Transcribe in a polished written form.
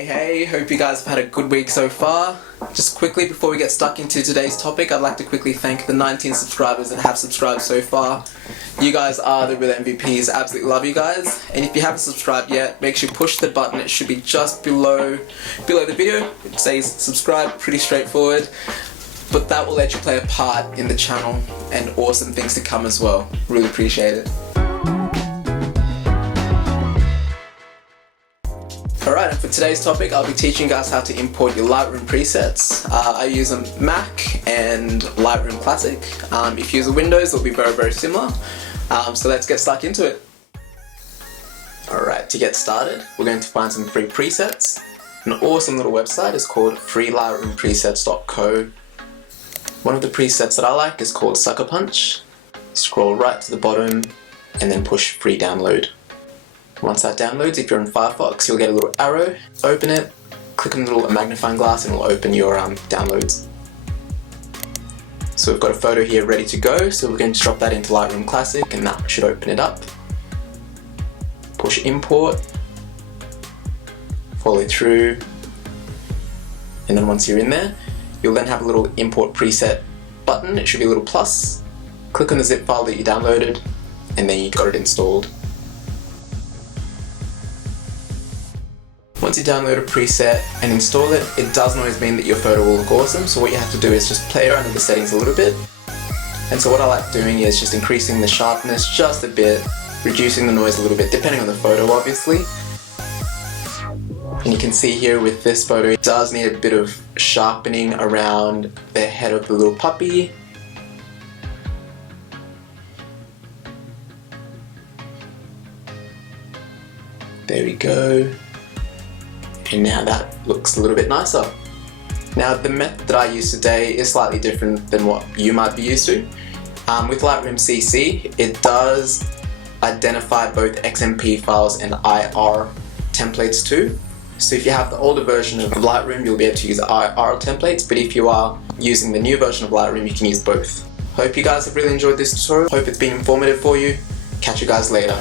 Hey, hope you guys have had a good week so far. Just quickly, before we get stuck into today's topic, I'd like to quickly thank the 19 subscribers that have subscribed so far. You guys are the real MVPs, absolutely love you guys. And if you haven't subscribed yet, make sure you push the button, it should be just below the video. It says subscribe, pretty straightforward. But that will let you play a part in the channel and awesome things to come as well. Really appreciate it. Alright, and for today's topic, I'll be teaching you guys how to import your Lightroom presets. I use a Mac and Lightroom Classic. If you use a Windows, it'll be very similar. So let's get stuck into it. Alright, to get started, we're going to find some free presets. An awesome little website is called freelightροompresets.co. One of the presets that I like is called Sucker Punch. Scroll right to the bottom and then push free download. Once that downloads, if you're in Firefox, you'll get a little arrow, open it, click on the little magnifying glass and it'll open your downloads. So we've got a photo here ready to go, so we're going to drop that into Lightroom Classic and that should open it up. Push import, follow through, and then once you're in there, you'll then have a little import preset button. It should be a little plus. Click on the zip file that you downloaded and then you got it installed. Once you download a preset and install it, it doesn't always mean that your photo will look awesome, so what you have to do is just play around with the settings a little bit. And so what I like doing is just increasing the sharpness just a bit, reducing the noise a little bit, depending on the photo obviously. And you can see here with this photo, it does need a bit of sharpening around the head of the little puppy. There we go. And now that looks a little bit nicer. Now the method that I use today is slightly different than what you might be used to. With Lightroom CC, it does identify both XMP files and IR templates too. So if you have the older version of Lightroom, you'll be able to use IR templates, but if you are using the new version of Lightroom, you can use both. Hope you guys have really enjoyed this tutorial. Hope it's been informative for you. Catch you guys later.